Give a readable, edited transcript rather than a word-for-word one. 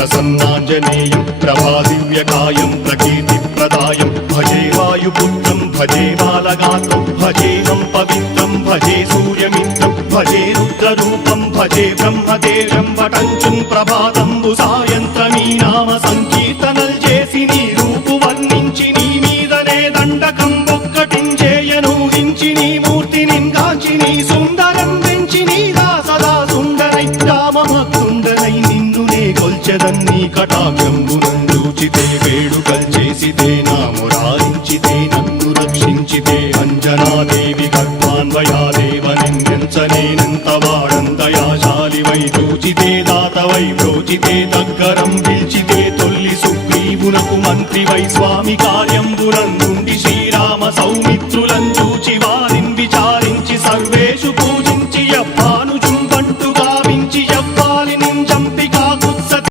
ప్రసన్నాంజనేయం ప్రభాదివ్యకాయం ప్రకీర్తిప్రదాయం భజే వాయుపుత్రం భజే బాలగాత్రం భజేహం పవిత్రం భజే సూర్యమిత్రం భజే రుద్రరూపం భజే బ్రహ్మదేవం వటంచుం ప్రభాతంబు సాయంత్రమీ నామ సంకీర్తనల్ చేసి నీ రూపు వర్ణించి నీ మీదనే దండకం ఒక్కటించేయనూహించి నీ మూర్తి నింగాంచి నీ సుందరం వెంచి నీ దాసదా సుందరై రామభక్తుండనై నిన్నునే కొల్చెదన్నీ కటాక్షంబునందూచితే వేడుకల్ చేసితే నా మురారించితే నన్ను రక్షించితే అంజనాదేవి గర్భాన్వయాదేవ నిన్నెంచనేనంత వాడంతయాశాలివై చూచితే దాతవై ప్రోచితే దగ్గరం పిల్చితే తొల్లి సుగ్రీవునకు మంత్రివై స్వామి కార్యంబునందుండి శ్రీరామ సౌమిత్రు